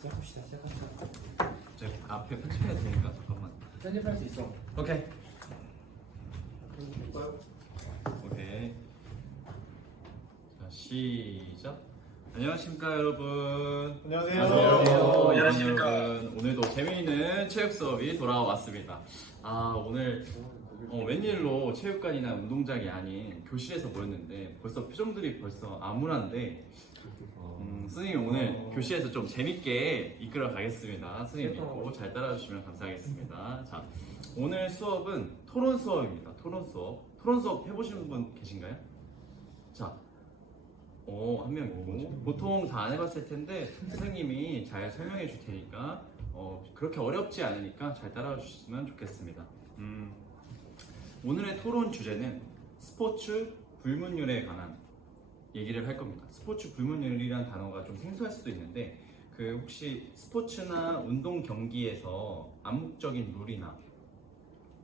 시작합시다. 제 앞에 편집해야 되니까 잠깐만. 편집할 수 있어. 오케이. 편집할까요? 오케이. 자, 시작. 안녕하십니까 여러분. 안녕하세요. 안녕하십니까 여러분. 오늘도 재미있는 체육 수업이 돌아왔습니다. 오늘 웬일로 체육관이나 운동장이 아닌 교실에서 모였는데 벌써 표정들이 벌써 암울한데 선생님 오늘 교실에서 좀 재밌게 이끌어 가겠습니다. 선생님 믿고 잘 따라주시면 감사하겠습니다. 자, 오늘 수업은 토론 수업입니다. 토론 수업 해보시는 분 계신가요? 자, 한 명 있고 보통 다 안 해봤을 텐데 선생님이 잘 설명해 줄 테니까 그렇게 어렵지 않으니까 잘 따라와 주시면 좋겠습니다. 오늘의 토론 주제는 스포츠 불문율에 관한 얘기를 할 겁니다. 스포츠 불문율이라는 단어가 좀 생소할 수도 있는데 혹시 스포츠나 운동 경기에서 암묵적인 룰이나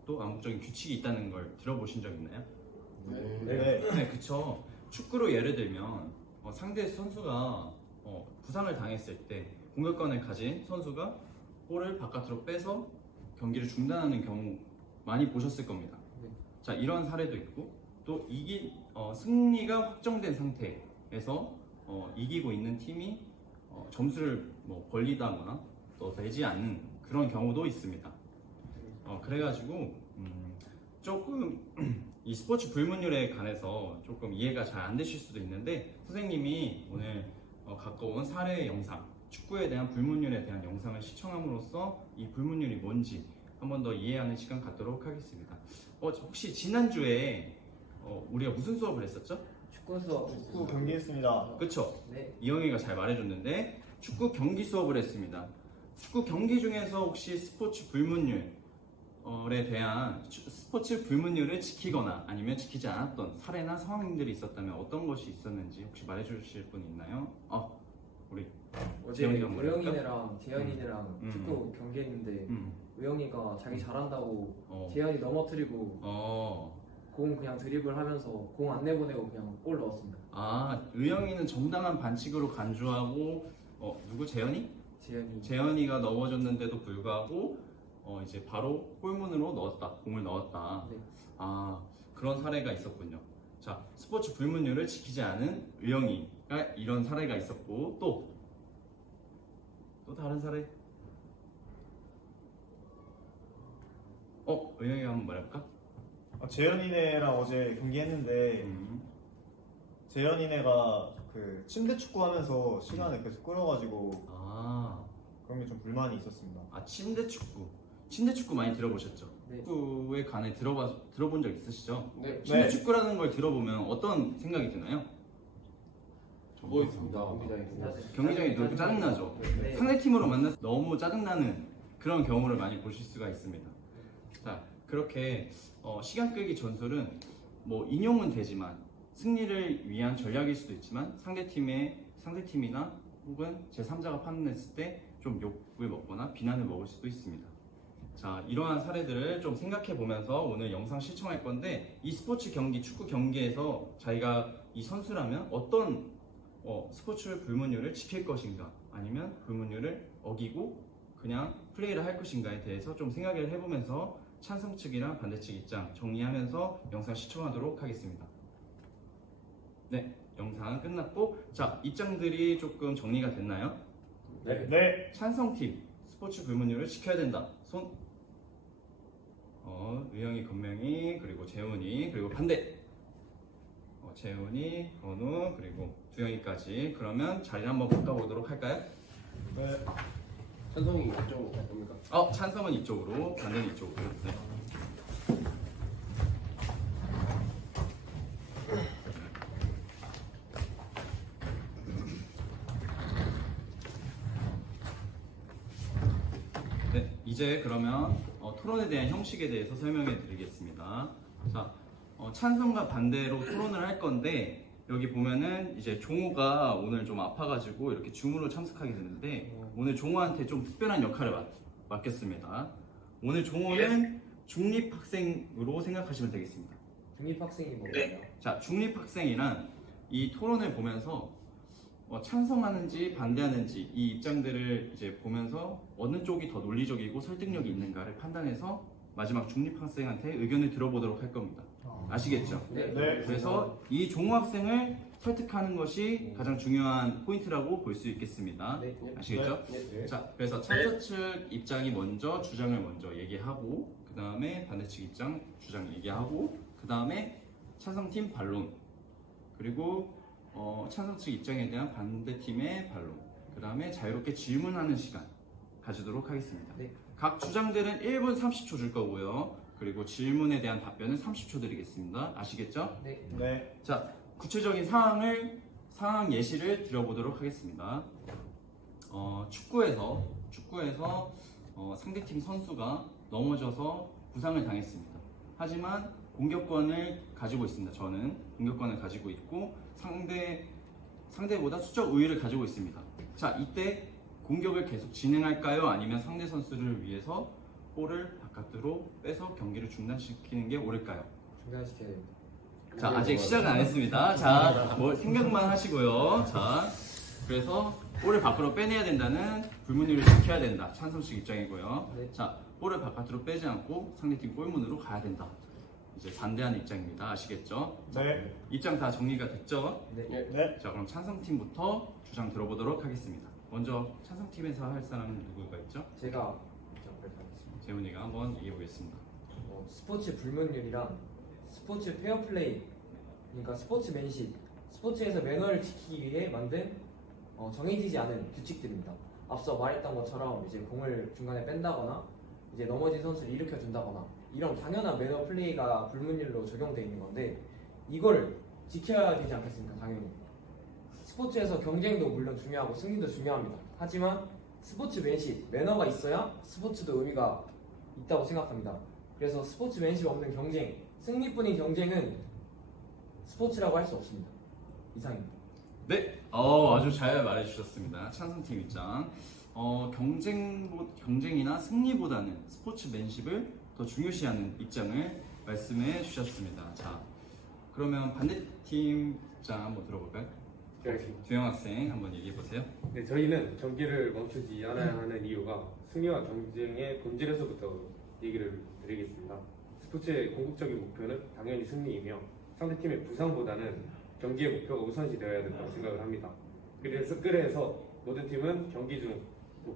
또 암묵적인 규칙이 있다는 걸 들어보신 적 있나요? 네, 그쵸. 축구로 예를 들면 상대 선수가 부상을 당했을 때 공격권을 가진 선수가 볼을 바깥으로 빼서 경기를 중단하는 경우 많이 보셨을 겁니다. 자, 이런 사례도 있고 또 승리가 확정된 상태에서 이기고 있는 팀이 점수를 벌리다거나 또 내지 않는 그런 경우도 있습니다. 그래가지고 조금 이 스포츠 불문율에 관해서 조금 이해가 잘 안 되실 수도 있는데 선생님이 오늘 갖고 온 사례 영상, 축구에 대한 불문율에 대한 영상을 시청함으로써 이 불문율이 뭔지 한 번 더 이해하는 시간 갖도록 하겠습니다. 혹시 지난주에 우리가 무슨 수업을 했었죠? 축구 수업. 축구 경기했습니다. 그쵸? 네. 이영희가 잘 말해줬는데 축구 경기 수업을 했습니다. 축구 경기 중에서 혹시 스포츠 불문율에 대한 스포츠 불문율을 지키거나 아니면 지키지 않았던 사례나 상황들이 있었다면 어떤 것이 있었는지 혹시 말해주실 분 있나요? 우리 어제 재현이가 한번 해볼까? 우영이네랑 재현이네랑 축구 경기했는데 우영이가 자기 잘한다고 재현이 넘어뜨리고 공 그냥 드리블 하면서 공 안 내보내고 그냥 골 넣었습니다. 의영이는 정당한 반칙으로 간주하고 누구 재현이? 재현이가 넣어줬는데도 불구하고 이제 바로 골문으로 공을 넣었다. 네. 그런 사례가 있었군요. 자, 스포츠 불문율을 지키지 않은 의영이가 이런 사례가 있었고 또 다른 사례? 의영이가 한번 말해볼까? 재현이네랑 어제 경기했는데 재현이네가 그 침대 축구 하면서 시간을 계속 끌어가지고 그런 게 좀 불만이 있었습니다. 침대 축구 많이 들어보셨죠? 네. 축구에 관해 들어본 적 있으시죠? 네. 침대 축구라는 걸 들어보면 어떤 생각이 드나요? 뭐 있습니다. 경기장이 너무 짜증나죠? 네. 상대팀으로 만나서 너무 짜증나는 그런 경우를 많이 보실 수가 있습니다. 자, 그렇게 시간 끌기 전술은 인용은 되지만 승리를 위한 전략일 수도 있지만 상대팀이나 혹은 제3자가 판단했을 때 좀 욕을 먹거나 비난을 먹을 수도 있습니다. 자, 이러한 사례들을 좀 생각해 보면서 오늘 영상 시청할 건데 이 스포츠 경기, 축구 경기에서 자기가 이 선수라면 어떤 스포츠 불문율을 지킬 것인가 아니면 불문율을 어기고 그냥 플레이를 할 것인가에 대해서 좀 생각을 해보면서 찬성 측이랑 반대 측 입장 정리하면서 영상 시청하도록 하겠습니다. 네, 영상 끝났고 자, 입장들이 조금 정리가 됐나요? 네. 찬성팀 스포츠 불문율을 지켜야 된다. 손. 의영이, 건명이, 그리고 재훈이, 그리고 반대. 재훈이, 건우, 그리고 두영이까지. 그러면 자리를 한번 바꿔보도록 할까요? 네. 찬성이 이쪽으로 갈 겁니까? 찬성은 이쪽으로, 반대는 이쪽으로. 네. 네, 이제 그러면 토론에 대한 형식에 대해서 설명해 드리겠습니다. 자, 찬성과 반대로 토론을 할 건데 여기 보면은 이제 종호가 오늘 좀 아파가지고 이렇게 줌으로 참석하게 됐는데 오늘 종호한테 좀 특별한 역할을 맡겼습니다. 오늘 종호는 중립학생으로 생각하시면 되겠습니다. 중립학생이 뭐예요? 자, 중립학생이란 이 토론을 보면서 찬성하는지 반대하는지 이 입장들을 이제 보면서 어느 쪽이 더 논리적이고 설득력이 있는가를 판단해서 마지막 중립학생한테 의견을 들어보도록 할 겁니다. 아시겠죠? 네. 네. 그래서 이 종학생을 설득하는 것이 가장 중요한 포인트라고 볼 수 있겠습니다. 네. 아시겠죠? 네. 자, 그래서 찬성 측 입장이 먼저 주장을 먼저 얘기하고 그 다음에 반대측 입장 주장 얘기하고 그 다음에 찬성팀 반론 그리고 찬성 측 입장에 대한 반대팀의 반론 그 다음에 자유롭게 질문하는 시간 가지도록 하겠습니다. 네. 각 주장들은 1분 30초 줄 거고요. 그리고 질문에 대한 답변은 30초 드리겠습니다. 아시겠죠? 네. 네. 자, 구체적인 상황 예시를 드려보도록 하겠습니다. 축구에서 상대팀 선수가 넘어져서 부상을 당했습니다. 하지만 공격권을 가지고 있습니다. 저는 공격권을 가지고 있고 상대보다 수적 우위를 가지고 있습니다. 자, 이때 공격을 계속 진행할까요? 아니면 상대 선수를 위해서 볼을 바깥으로 빼서 경기를 중단시키는 게 옳을까요? 중단시켜야 됩니다. 자, 아직 시작은 안 했습니다. 자, 뭐 생각만 하시고요. 자, 그래서 볼을 밖으로 빼내야 된다는 불문율을 지켜야 된다. 찬성측 입장이고요. 네. 자, 볼을 바깥으로 빼지 않고 상대팀 골문으로 가야 된다. 이제 반대하는 입장입니다. 아시겠죠? 네. 입장 다 정리가 됐죠? 네. 네. 자, 그럼 찬성팀부터 주장 들어보도록 하겠습니다. 먼저 찬성팀에서 할 사람은 누구가 있죠? 제가 발표하겠습니다. 재훈이가 한번 얘기해 보겠습니다. 스포츠 불문율이란 스포츠 페어플레이, 그러니까 스포츠맨십, 스포츠에서 매너를 지키기 위해 만든 정해지지 않은 규칙들입니다. 앞서 말했던 것처럼 이제 공을 중간에 뺀다거나 이제 넘어진 선수를 일으켜 준다거나 이런 당연한 매너 플레이가 불문율로 적용되어 있는 건데 이걸 지켜야 되지 않겠습니까? 당연히 스포츠에서 경쟁도 물론 중요하고 승리도 중요합니다. 하지만 스포츠맨십, 매너가 있어야 스포츠도 의미가 있다고 생각합니다. 그래서 스포츠맨십 없는 경쟁, 승리뿐인 경쟁은 스포츠라고 할 수 없습니다. 이상입니다. 네, 아주 잘 말해주셨습니다. 찬성팀 입장. 경쟁이나 승리보다는 스포츠맨십을 더 중요시하는 입장을 말씀해 주셨습니다. 자, 그러면 반대팀 입장 한번 들어볼까요? 주영 학생 한번 얘기해 보세요. 네, 저희는 경기를 멈추지 않아야 하는 이유가 승리와 경쟁의 본질에서부터 얘기를 드리겠습니다. 스포츠의 궁극적인 목표는 당연히 승리이며 상대팀의 부상보다는 경기의 목표가 우선시 되어야 된다고 생각을 합니다. 그래서 모든 팀은 경기 중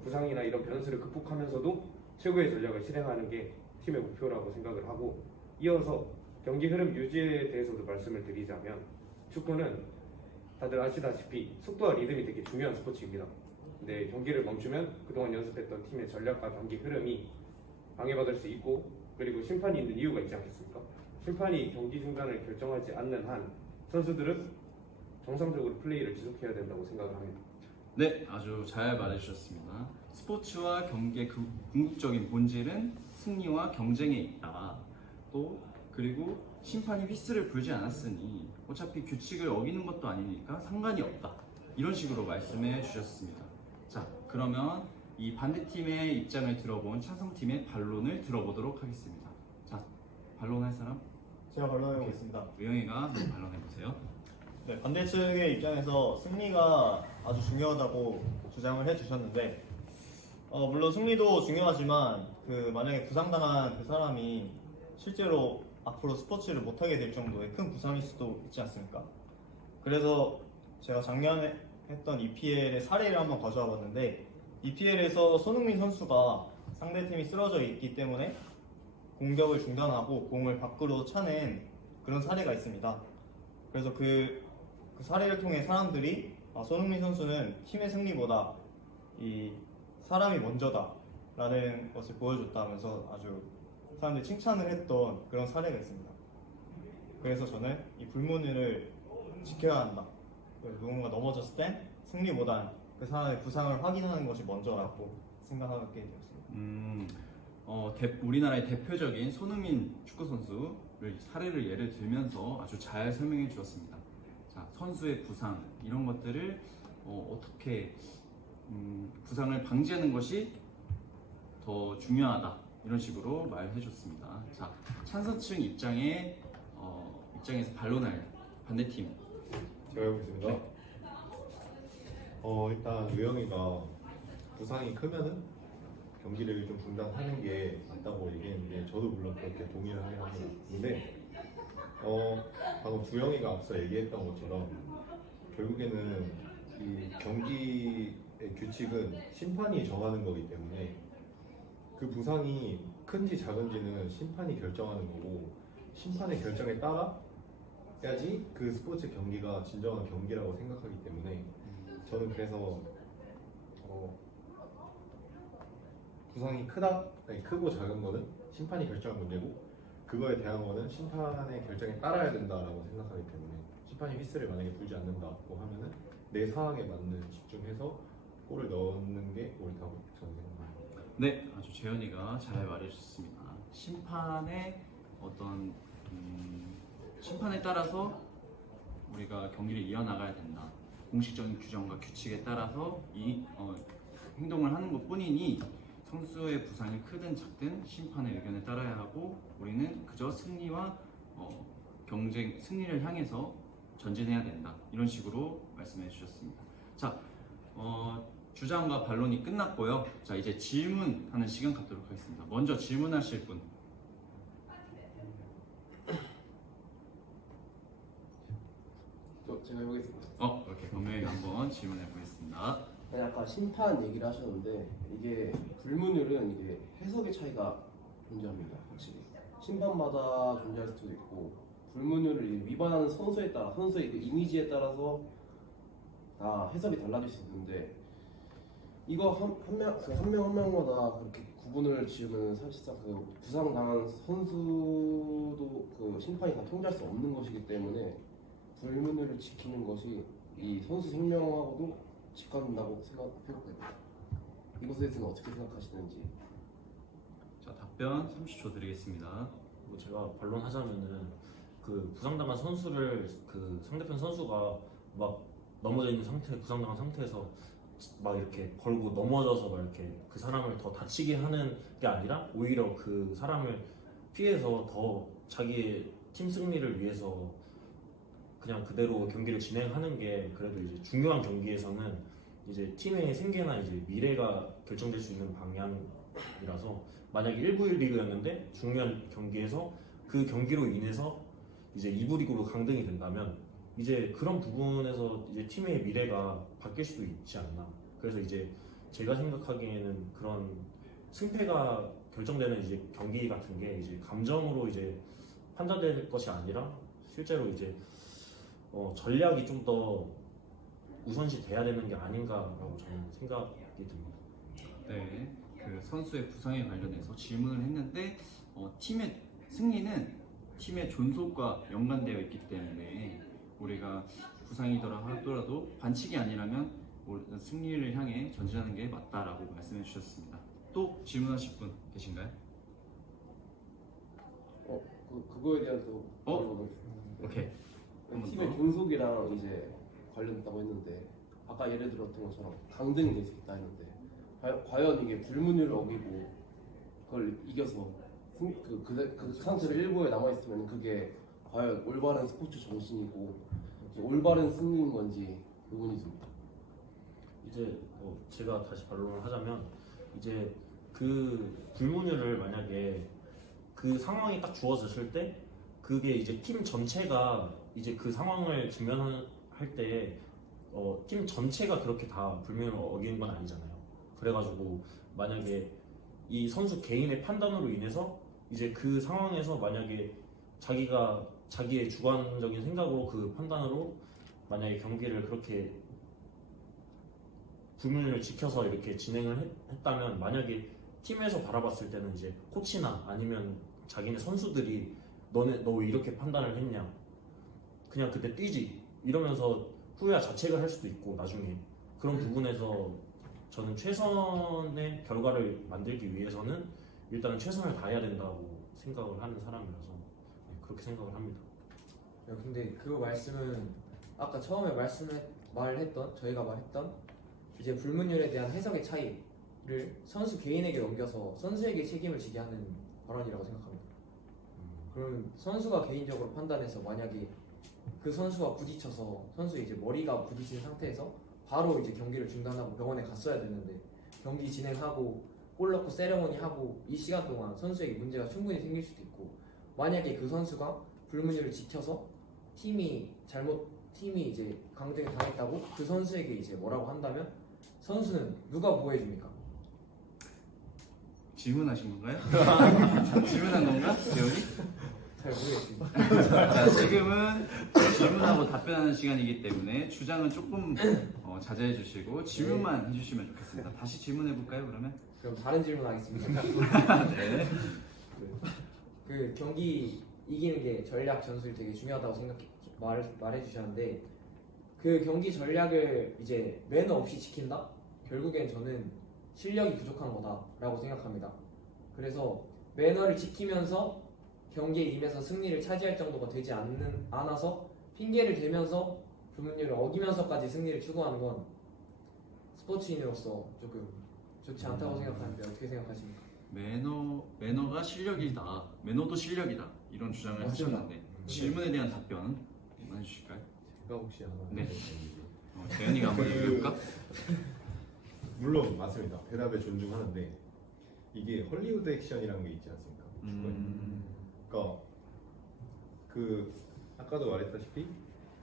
부상이나 이런 변수를 극복하면서도 최고의 전략을 실행하는 게 팀의 목표라고 생각을 하고, 이어서 경기 흐름 유지에 대해서도 말씀을 드리자면 축구는 다들 아시다시피 속도와 리듬이 되게 중요한 스포츠입니다. 근데 경기를 멈추면 그동안 연습했던 팀의 전략과 경기 흐름이 방해받을 수 있고, 그리고 심판이 있는 이유가 있지 않겠습니까? 심판이 경기 중단을 결정하지 않는 한 선수들은 정상적으로 플레이를 지속해야 된다고 생각을 합니다. 네, 아주 잘 말해주셨습니다. 스포츠와 경기의 그 궁극적인 본질은 승리와 경쟁에 있다. 또 그리고 심판이 휘슬을 불지 않았으니 어차피 규칙을 어기는 것도 아니니까 상관이 없다. 이런 식으로 말씀해 주셨습니다. 자, 그러면 이 반대팀의 입장을 들어본 찬성팀의 반론을 들어보도록 하겠습니다. 자, 반론할 사람? 제가 반론해보겠습니다. 우영이가 한번 반론해보세요. 네, 반대측의 입장에서 승리가 아주 중요하다고 주장을 해주셨는데, 물론 승리도 중요하지만 만약에 부상당한 그 사람이 실제로 앞으로 스포츠를 못하게 될 정도의 큰 부상일 수도 있지 않습니까? 그래서 제가 작년에 했던 EPL의 사례를 한번 가져와 봤는데, EPL에서 손흥민 선수가 상대팀이 쓰러져 있기 때문에 공격을 중단하고 공을 밖으로 차낸 그런 사례가 있습니다. 그래서 그 사례를 통해 사람들이 손흥민 선수는 팀의 승리보다 이 사람이 먼저다 라는 것을 보여줬다면서 아주 사람들이 칭찬을 했던 그런 사례가 있습니다. 그래서 저는 이 불문율을 지켜야 한다. 누군가 넘어졌을 땐 승리보단 그 사람의 부상을 확인하는 것이 먼저라고 생각하게 되었습니다. 우리나라의 대표적인 손흥민 축구 선수를 사례를 예를 들면서 아주 잘 설명해 주었습니다. 자, 선수의 부상 이런 것들을 어떻게 부상을 방지하는 것이 더 중요하다 이런 식으로 말해 줬습니다. 자, 찬성층 입장에서 반론할 반대팀. 제가 해보겠습니다. 네. 일단 우영이가 부상이 크면은 경기를 좀 중단하는 게 맞다고 얘기했는데 저도 물론 그렇게 동의를 하긴 하는데 방금 주영이가 앞서 얘기했던 것처럼 결국에는 이 경기의 규칙은 심판이 정하는 거기 때문에 그 부상이 큰지 작은지는 심판이 결정하는 거고 심판의 결정에 따라야지 그 스포츠 경기가 진정한 경기라고 생각하기 때문에 저는 그래서 부상이 크고 작은 거는 심판이 결정한 문제고 그거에 대한 거는 심판의 결정에 따라야 된다라고 생각하기 때문에 심판이 휘슬을 만약에 불지 않는다고 하면은 내 상황에 맞는 집중해서 골을 넣는 게 옳다고 저는 생각합니다. 네, 아주 재현이가 잘 말해주셨습니다. 심판의 어떤 심판에 따라서 우리가 경기를 이어나가야 된다. 공식적인 규정과 규칙에 따라서 행동을 하는 것뿐이니 선수의 부상이 크든 작든 심판의 의견에 따라야 하고 우리는 그저 승리와 승리를 향해서 전진해야 된다. 이런 식으로 말씀해 주셨습니다. 자, 주장과 반론이 끝났고요. 자, 이제 질문하는 시간 갖도록 하겠습니다. 먼저 질문하실 분. 제가 해보겠습니다. 이렇게 건명이 한번 질문해 보겠습니다. 아니, 아까 심판 얘기를 하셨는데 이게 불문율은 이게 해석의 차이가 존재합니다. 확실히 심판마다 존재할 수도 있고 불문율을 위반하는 선수에 따라 선수의 그 이미지에 따라서 다 해석이 달라질 수 있는데 이거 한 명 한 명마다 그렇게 구분을 지으면 사실상 그 부상당한 선수도 그 심판이 다 통제할 수 없는 것이기 때문에 불문율을 지키는 것이 이 선수 생명하고도 직관된다고 생각해봅니다. 이것에 대해서는 어떻게 생각하시는지. 자, 답변 30초 드리겠습니다. 뭐 제가 반론하자면은 그 부상당한 선수를 그 상대편 선수가 막 넘어져 있는 상태, 부상당한 상태에서 막 이렇게 걸고 넘어져서 막 이렇게 그 사람을 더 다치게 하는 게 아니라 오히려 그 사람을 피해서 더 자기의 팀 승리를 위해서 그냥 그대로 경기를 진행하는 게 그래도 이제 중요한 경기에서는 이제 팀의 생계나 이제 미래가 결정될 수 있는 방향이라서 만약에 1부 1리그였는데 중요한 경기에서 그 경기로 인해서 이제 2부 리그로 강등이 된다면 이제 그런 부분에서 이제 팀의 미래가 바뀔 수도 있지 않나. 그래서 이제 제가 생각하기에는 그런 승패가 결정되는 이제 경기 같은 게 이제 감정으로 이제 판단될 것이 아니라 실제로 이제 전략이 좀 더 우선시 돼야 되는 게 아닌가라고 저는 생각이 듭니다. 네, 그 선수의 부상에 관련해서 질문을 했는데 팀의 승리는 팀의 존속과 연관되어 있기 때문에 우리가 부상이더라 하더라도 반칙이 아니라면 승리를 향해 전진하는 게 맞다라고 말씀해 주셨습니다. 또 질문하실 분 계신가요? 그거에 대한 또 오케이. 한번 팀의 더. 존속이랑 이제 관련됐다고 했는데 아까 예를 들었던 것처럼 강등이 될 수 있다 했는데 과연 이게 불문율을 어기고 그걸 이겨서 그 상태로 일부에 남아 있으면 그게 과연 올바른 스포츠 정신이고 올바른 승리인 건지 의문이 듭니다. 이제 제가 다시 반론을 하자면 이제 그 불문율을 만약에 그 상황이 딱 주어졌을 때 그게 이제 팀 전체가 이제 그 상황을 직면할 때 팀 전체가 그렇게 다 불문율을 어기는 건 아니잖아요. 그래가지고 만약에 이 선수 개인의 판단으로 인해서 이제 그 상황에서 만약에 자기가 자기의 주관적인 생각으로 그 판단으로 만약에 경기를 그렇게 불문율을 지켜서 이렇게 진행을 했다면 만약에 팀에서 바라봤을 때는 이제 코치나 아니면 자기네 선수들이 너 왜 이렇게 판단을 했냐 그냥 그때 뛰지 이러면서 후회와 자책을 할 수도 있고 나중에 그런 부분에서 저는 최선의 결과를 만들기 위해서는 일단은 최선을 다해야 된다고 생각을 하는 사람이라서 그렇게 생각을 합니다. 야, 근데 그 말씀은 아까 처음에 저희가 말했던 이제 불문율에 대한 해석의 차이를 선수 개인에게 넘겨서 선수에게 책임을 지게 하는 발언이라고 생각합니다. 그럼 선수가 개인적으로 판단해서 만약에 그 선수와 부딪혀서 선수의 이제 머리가 부딪힌 상태에서 바로 이제 경기를 중단하고 병원에 갔어야 됐는데 경기 진행하고 골 넣고 세레모니 하고 이 시간 동안 선수에게 문제가 충분히 생길 수도 있고 만약에 그 선수가 불문율을 지켜서 팀이 이제 강등을 당했다고 그 선수에게 이제 뭐라고 한다면 선수는 누가 보호해줍니까? 질문하신 건가요? 질문한 건가? 재현이? 잘 모르겠습니다. 자, 지금은 질문하고 답변하는 시간이기 때문에 주장은 조금 자제해 주시고 질문만 해주시면 좋겠습니다. 다시 질문해 볼까요? 그러면? 그럼 다른 질문 하겠습니다. 네. 그 경기 이기는 게 전략 전술이 되게 중요하다고 말해 주셨는데 그 경기 전략을 이제 매너 없이 지킨다? 결국엔 저는 실력이 부족한 거다라고 생각합니다. 그래서 매너를 지키면서 경기에 임해서 승리를 차지할 정도가 되지 않아서 핑계를 대면서 불문율을 어기면서까지 승리를 추구하는 건 스포츠인으로서 조금 좋지 않다고 생각하는데 어떻게 생각하십니까? 매너가 실력이다. 매너도 실력이다. 이런 주장을 맞습니다. 하셨는데 질문에 대한 답변 해주실까요? 제가 혹시 하나 네. 해도 되는지. 재현이가 한번 읽을까? 물론 맞습니다. 대답에 존중하는데 이게 헐리우드 액션이라는 게 있지 않습니까? 그러니까 그 아까도 말했다시피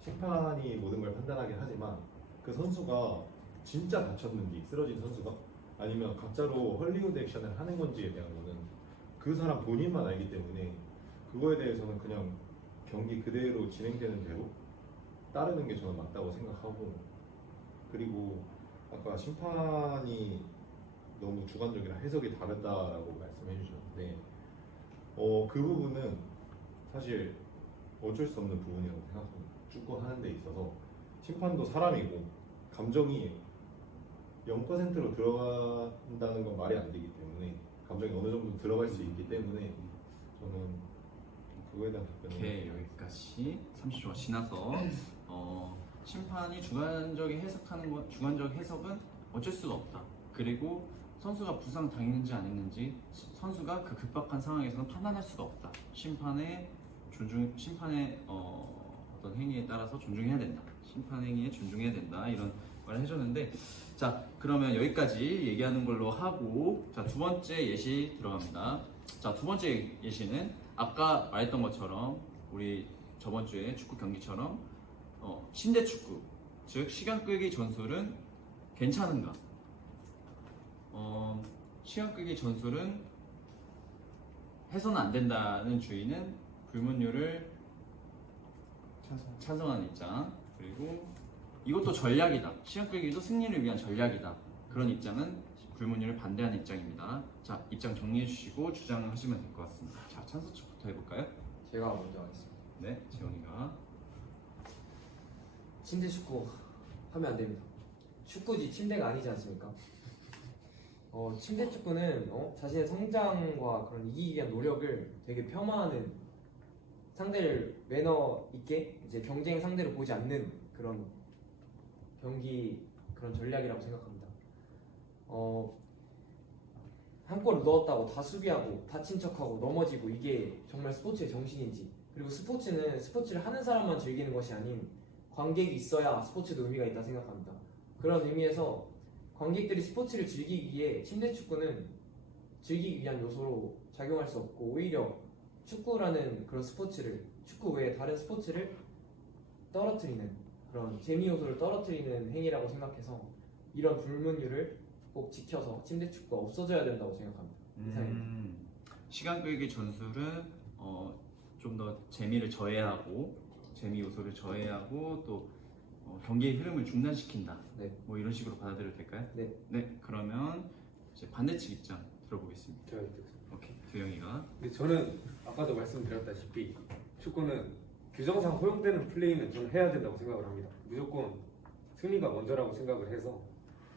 심판이 모든 걸 판단하긴 하지만 그 선수가 진짜 다쳤는지 쓰러진 선수가 아니면 가짜로 헐리우드 액션을 하는 건지에 대한 거는 그 사람 본인만 알기 때문에 그거에 대해서는 그냥 경기 그대로 진행되는 대로 따르는 게 저는 맞다고 생각하고 그리고 아까 심판이 너무 주관적이라 해석이 다르다라고 말씀해 주셨는데 그 부분은 사실 어쩔 수 없는 부분이라고 생각합니다. 축구 하는 데 있어서 심판도 사람이고 감정이 0%로 들어간다는 건 말이 안 되기 때문에 감정이 어느 정도 들어갈 수 있기 때문에 저는 그거에 대한 답변을 오케이, 여기까지 30초가 지나서 심판이 주관적 해석은 어쩔 수가 없다. 그리고 선수가 부상 당했는지 안 했는지 선수가 그 급박한 상황에서는 판단할 수가 없다. 심판의 어떤 행위에 따라서 존중해야 된다. 심판 행위에 존중해야 된다. 이런 말을 해줬는데 자 그러면 여기까지 얘기하는 걸로 하고 자 두 번째 예시 들어갑니다. 자 두 번째 예시는 아까 말했던 것처럼 우리 저번 주에 축구 경기처럼 침대 축구 즉 시간 끌기 전술은 괜찮은가? 시간 끌기 전술은 해서는 안 된다는 주의는 불문율을 찬성하는 입장 그리고 이것도 전략이다. 시간 끌기도 승리를 위한 전략이다. 그런 입장은 불문율을 반대하는 입장입니다. 자 입장 정리해 주시고 주장을 하시면 될 것 같습니다. 자 찬서 측부터 해볼까요? 제가 먼저 하겠습니다. 네, 재원이가 침대 축구 하면 안 됩니다. 축구지 침대가 아니지 않습니까? 침대 축구는 자신의 성장과 그런 이기기 위한 노력을 되게 폄하하는 상대를 매너 있게 이제 경쟁 상대로 보지 않는 그런 경기 그런 전략이라고 생각합니다. 한 골을 넣었다고 다 수비하고 다친 척하고 넘어지고 이게 정말 스포츠의 정신인지 그리고 스포츠는 스포츠를 하는 사람만 즐기는 것이 아닌 관객이 있어야 스포츠도 의미가 있다 생각합니다. 그런 의미에서 관객들이 스포츠를 즐기기에 침대 축구는 즐기기 위한 요소로 작용할 수 없고 오히려 축구라는 그런 스포츠를 축구 외에 다른 스포츠를 떨어뜨리는 그런 재미 요소를 떨어뜨리는 행위라고 생각해서 이런 불문율을 꼭 지켜서 침대 축구가 없어져야 된다고 생각합니다. 이상입니다. 시간 끌기 전술은 좀 더 재미를 저해하고 재미 요소를 저해하고 또 경기의 흐름을 중단시킨다. 네. 뭐 이런 식으로 받아들여도 될까요? 네. 네, 그러면 이제 반대측 입장 들어보겠습니다. 제가 이제 오케이, 두영이가. 근데 저는 아까도 말씀드렸다시피 축구는 규정상 허용되는 플레이는 저는 해야 된다고 생각을 합니다. 무조건 승리가 먼저라고 생각을 해서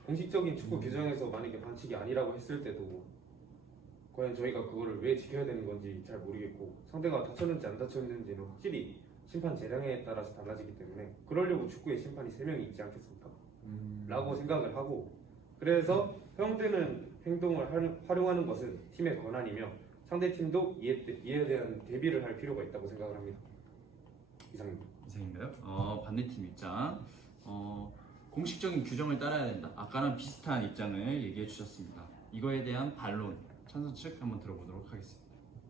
공식적인 축구 규정에서 만약에 반칙이 아니라고 했을 때도 과연 저희가 그거를 왜 지켜야 되는 건지 잘 모르겠고 상대가 다쳤는지 안 다쳤는지는 확실히 심판 재량에 따라서 달라지기 때문에 그러려고 축구에 심판이 3명이 있지 않겠습니까? 라고 생각을 하고 그래서 허용되는 행동을 활용하는 것은 팀의 권한이며 상대팀도 이에 대한 대비를 할 필요가 있다고 생각을 합니다. 이상입니다. 이상인가요? 반대팀 입장. 공식적인 규정을 따라야 된다. 아까랑 비슷한 입장을 얘기해 주셨습니다. 이거에 대한 반론 찬성 측 한번 들어보도록 하겠습니다.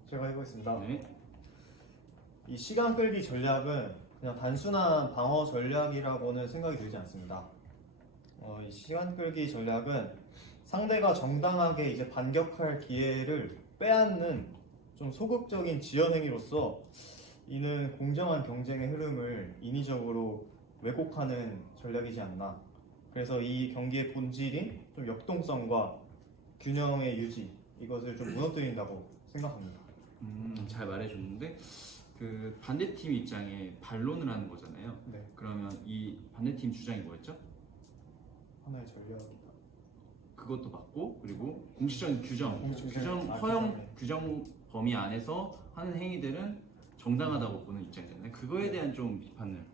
제가 해보겠습니다. 네. 이 시간 끌기 전략은 그냥 단순한 방어 전략이라고는 생각이 들지 않습니다. 이 시간 끌기 전략은 상대가 정당하게 이제 반격할 기회를 빼앗는 좀 소극적인 지연 행위로서 이는 공정한 경쟁의 흐름을 인위적으로 왜곡하는 전략이지 않나. 그래서 이 경기의 본질인 좀 역동성과 균형의 유지, 이것을 좀 무너뜨린다고 생각합니다. 잘 말해줬는데 그 반대팀 입장에 반론을 하는 거잖아요. 네, 그러면 이 반대팀 주장이 뭐였죠? 하나의 전략이다. 그것도 맞고 그리고 공식적인 규정, 규정, 허용 규정 범위 안에서 하는 행위들은 정당하다고 보는 입장이잖아요. 그거에 대한 좀 비판을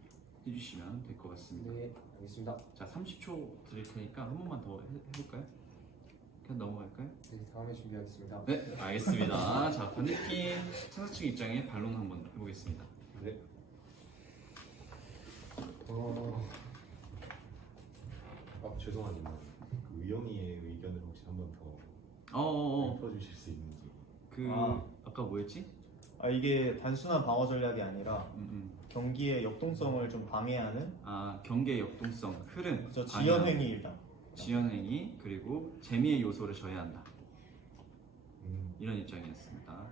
해주시면 될 것 같습니다. 네, 알겠습니다. 자, 30초 드릴 테니까 한 번만 더 해볼까요? 그냥 넘어갈까요? 네, 다음에 준비하겠습니다. 네, 알겠습니다. 자, 반대팀 찬성 측 입장에 반론 한번 해보겠습니다. 네. 죄송하지만 그 의원이의 의견을 혹시 한 번 더 풀어주실 수 있는지. 그 아. 아까 뭐였지? 이게 단순한 방어 전략이 아니라 경기의 역동성을 좀 방해하는 아, 경계의 역동성, 흐름, 저 방향, 지연 행위이다. 지연 행위, 그리고 재미의 요소를 저해한다. 음, 이런 입장이었습니다.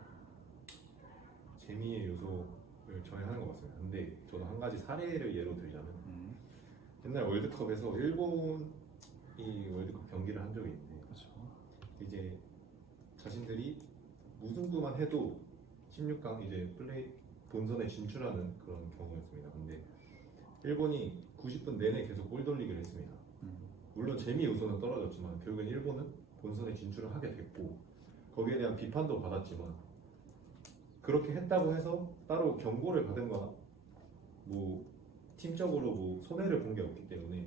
재미의 요소를 저해하는 것 같습니다. 근데 저도 한 가지 사례를 예로 들자면 음, 옛날 월드컵에서 일본이 월드컵 경기를 한 적이 있는데 그렇죠. 이제 자신들이 무승부만 해도 16강 이제 플레이 본선에 진출하는 그런 경우였습니다. 근데 일본이 90분 내내 계속 골 돌리기를 했습니다. 물론 재미 요소는 떨어졌지만 결국엔 일본은 본선에 진출을 하게 됐고 거기에 대한 비판도 받았지만 그렇게 했다고 해서 따로 경고를 받은거나 뭐 팀적으로 뭐 손해를 본 게 없기 때문에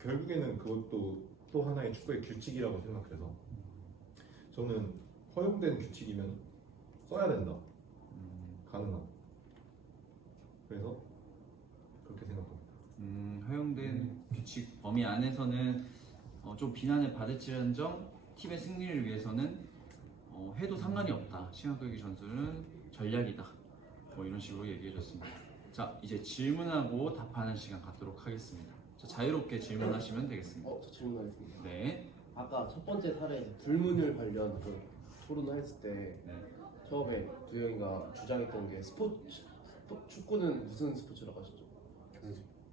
결국에는 그것도 또 하나의 축구의 규칙이라고 생각해서 저는 허용된 규칙이면 써야 된다. 가능한. 그래서 그렇게 생각합니다. 허용된 규칙 범위 안에서는 좀 비난을 받을지언정 팀의 승리를 위해서는 해도 상관이 없다. 시간 끌기 전술은 전략이다. 뭐 이런 식으로 얘기해줬습니다. 자, 이제 질문하고 답하는 시간 갖도록 하겠습니다. 자, 자유롭게 질문하시면 되겠습니다. 저 질문하겠습니다. 네. 아까 첫 번째 사례에서 불문율 관련 그 토론을 했을 때 네. 처음에 두영이가 주장했던 게 축구는 무슨 스포츠라고 하셨죠?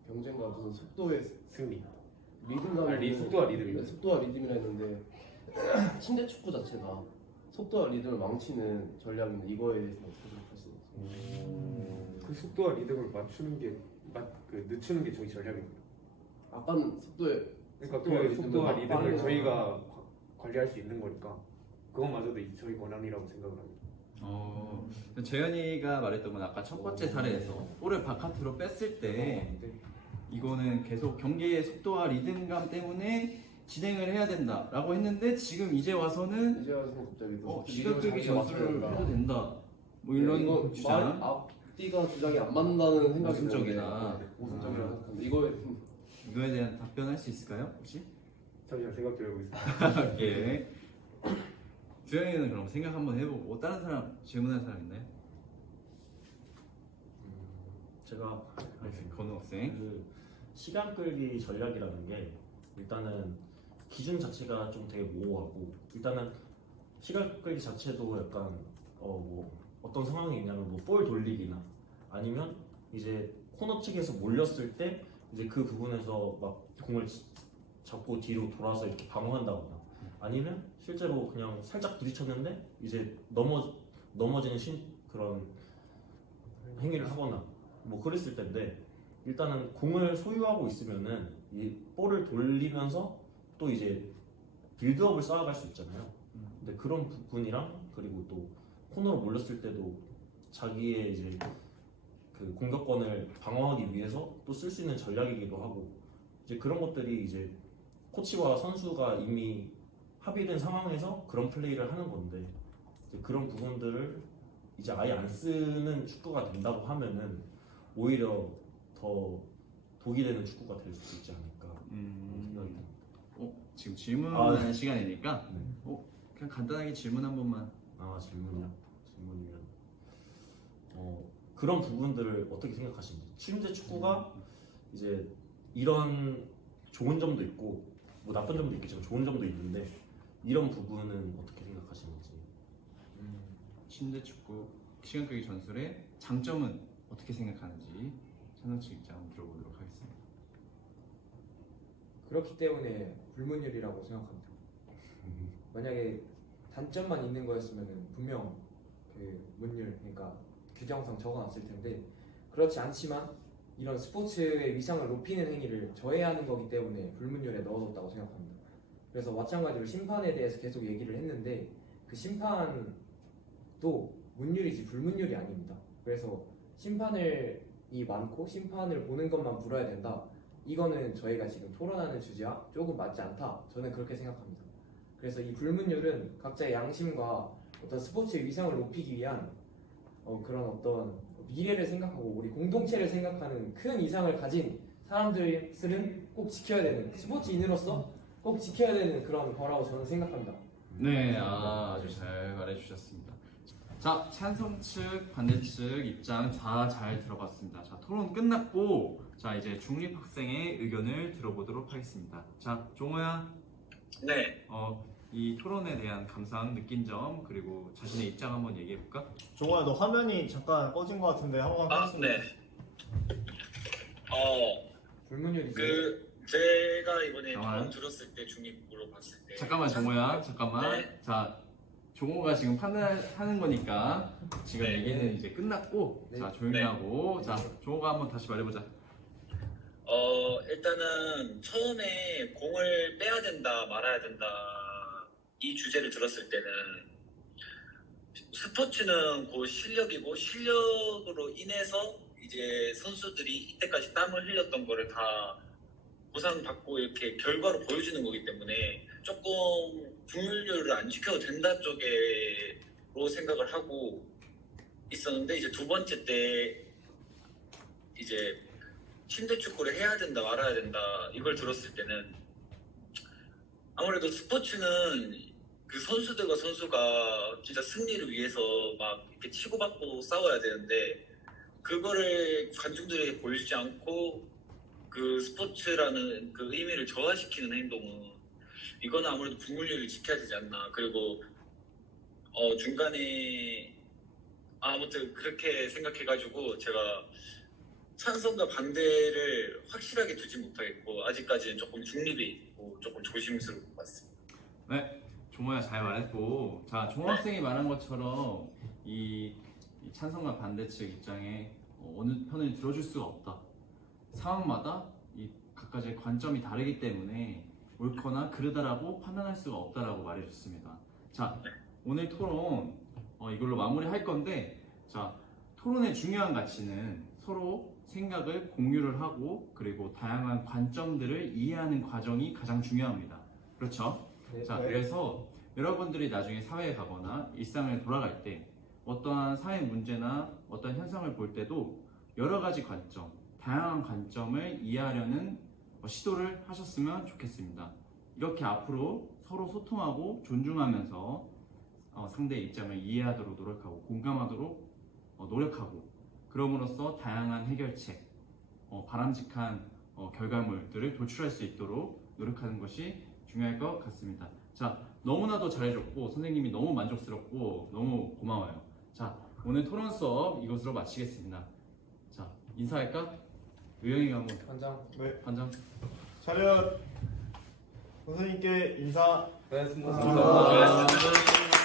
경쟁과 무슨 속도의 승리. 리듬감 속도와 리듬이요. 속도와 리듬이라 했는데 침대 축구 자체가 속도와 리듬을 망치는 전략인데 이거에 대해서 어떻게 생각하시나요? 그 속도와 리듬을 맞추는 게 늦추는 게 저희 전략입니다. 아까는 속도에 그러니까 그 속도와 리듬을 막방이나 저희가 관리할 수 있는 거니까 그것마저도 저희 권한이라고 생각을 합니다. 재현이가 말했던 건 아까 첫 번째 사례에서 볼을 바깥으로 뺐을 때 네. 이거는 계속 경기의 속도와 리듬감 때문에 진행을 해야 된다라고 했는데 지금 이제 와서는 이제 와서 갑자기 또 시간 끌기 리듬을 전술을 자기가 해도 된다. 뭐 이런 이거 주장. 앞뒤가 주장이 안 맞는다는 생각이 모순적이다. 드는데, 모순적이라고 생각하는데 이거에 이거에 대한 답변할 수 있을까요? 혹시? 잠시만 생각 좀 해보겠습니다. 예. 주영이는 그럼 생각 한번 해보고 다른 사람 질문할 사람 있나요? 제가 건우 학생. 그 시간 끌기 전략이라는 게 일단은 기준 자체가 좀 되게 모호하고 일단은 시간 끌기 자체도 약간 뭐 어떤 상황이 있냐면 뭐 볼 돌리기나 아니면 이제 코너 측에서 몰렸을 때 이제 그 부분에서 막 공을 잡고 뒤로 돌아서 이렇게 방어한다거나 아니면 실제로 그냥 살짝 부딪혔는데 이제 넘어지는 그런 행위를 하거나 뭐 그랬을 텐데 일단은 공을 소유하고 있으면은 이 볼을 돌리면서 또 이제 빌드업을 쌓아갈 수 있잖아요. 근데 그런 부분이랑 그리고 또 코너로 몰렸을 때도 자기의 이제 그 공격권을 방어하기 위해서 또 쓸 수 있는 전략이기도 하고 이제 그런 것들이 이제 코치와 선수가 이미 합의된 상황에서 그런 플레이를 하는 건데 이제 그런 부분들을 이제 아예 안 쓰는 축구가 된다고 하면은 오히려 더 독이 되는 축구가 될 수 있지 않을까 생각이 듭니다. 지금 질문하는 네. 시간이니까 네. 그냥 간단하게 질문 한 번만. 질문이요? 질문이면 그런 부분들을 어떻게 생각하시는지. 침대 축구가 이제 이런 좋은 점도 있고 뭐 나쁜 점도 있겠지만 좋은 점도 있는데 이런 부분은 어떻게 생각하시는지. 침대 축구 시간 끌기 전술의 장점은 어떻게 생각하는지 찬성 측 입장 들어보도록 하겠습니다. 그렇기 때문에 불문율이라고 생각합니다. 만약에 단점만 있는 거였으면 분명 그 문율, 그러니까 규정상 적어놨을 텐데 그렇지 않지만 이런 스포츠의 위상을 높이는 행위를 저해하는 거기 때문에 불문율에 넣어뒀다고 생각합니다. 그래서 마찬가지로 심판에 대해서 계속 얘기를 했는데 그 심판도 문율이지 불문율이 아닙니다. 그래서 심판이 많고 심판을 보는 것만 물어야 된다. 이거는 저희가 지금 토론하는 주제와 조금 맞지 않다. 저는 그렇게 생각합니다. 그래서 이 불문율은 각자의 양심과 어떤 스포츠의 위상을 높이기 위한 그런 어떤 미래를 생각하고 우리 공동체를 생각하는 큰 이상을 가진 사람들은 꼭 지켜야 되는, 스포츠인으로서 꼭 지켜야 되는 그런 거라고 저는 생각합니다. 네, 아주 잘 말해주셨습니다. 자, 찬성 측, 반대 측 입장 다 잘 들어봤습니다. 자, 토론 끝났고, 자 이제 중립 학생의 의견을 들어보도록 하겠습니다. 자, 종호야. 네. 이 토론에 대한 감상, 느낀 점 그리고 자신의 입장 한번 얘기해 볼까? 종호야, 너 화면이 잠깐 꺼진 것 같은데 한 번만 켜주세요. 네. 불문율이지. 제가 이번에 잠깐만. 토론 들었을 때 중립으로 봤을 때. 잠깐만 종호야, 잠깐만. 네. 자, 종호가 지금 판단하는 거니까 지금 네. 얘기는 이제 끝났고, 네. 자 조용히 네. 하고, 자 종호가 한번 다시 말해보자. 일단은 처음에 공을 빼야 된다, 말아야 된다 이 주제를 들었을 때는 스포츠는 그 실력이고 실력으로 인해서 이제 선수들이 이때까지 땀을 흘렸던 거를 다 보상받고 이렇게 결과로 보여주는 거기 때문에 조금 불문율을 안 지켜도 된다 쪽으로 생각을 하고 있었는데 이제 두 번째 때 이제 침대 축구를 해야 된다 말아야 된다 이걸 들었을 때는 아무래도 스포츠는 그 선수들과 선수가 진짜 승리를 위해서 막 이렇게 치고받고 싸워야 되는데 그거를 관중들에게 보여주지 않고 그 스포츠라는 그 의미를 저하시키는 행동은 이거는 아무래도 불문율을 지켜야 되지 않나. 그리고 중간에 아무튼 그렇게 생각해가지고 제가 찬성과 반대를 확실하게 두지 못하겠고 아직까지는 조금 중립에 있고 조금 조심스러울 것 같습니다. 네, 종호야 잘 말했고, 자 종호 학생이 말한 것처럼 이 찬성과 반대 측 입장에 어느 편을 들어줄 수가 없다. 상황마다 이 각가지의 관점이 다르기 때문에 옳거나 그르다라고 판단할 수가 없다라고 말해줬습니다. 자, 오늘 토론 이걸로 마무리할 건데, 자 토론의 중요한 가치는 서로 생각을 공유를 하고 그리고 다양한 관점들을 이해하는 과정이 가장 중요합니다. 그렇죠? 네. 자, 그래서 여러분들이 나중에 사회에 가거나 일상을 돌아갈 때 어떠한 사회 문제나 어떤 현상을 볼 때도 여러 가지 관점, 다양한 관점을 이해하려는 시도를 하셨으면 좋겠습니다. 이렇게 앞으로 서로 소통하고 존중하면서 상대의 입장을 이해하도록 노력하고 공감하도록 노력하고, 그럼으로써 다양한 해결책, 바람직한 결과물들을 도출할 수 있도록 노력하는 것이 중요할 것 같습니다. 자, 너무나도 잘해줬고 선생님이 너무 만족스럽고 너무 고마워요. 자, 오늘 토론 수업 이것으로 마치겠습니다. 자, 인사할까? 의영이가 한번. 관장. 네. 반장. 차렷. 선생님께 인사. 고맙습니다. 감사합니다. 고맙습니다.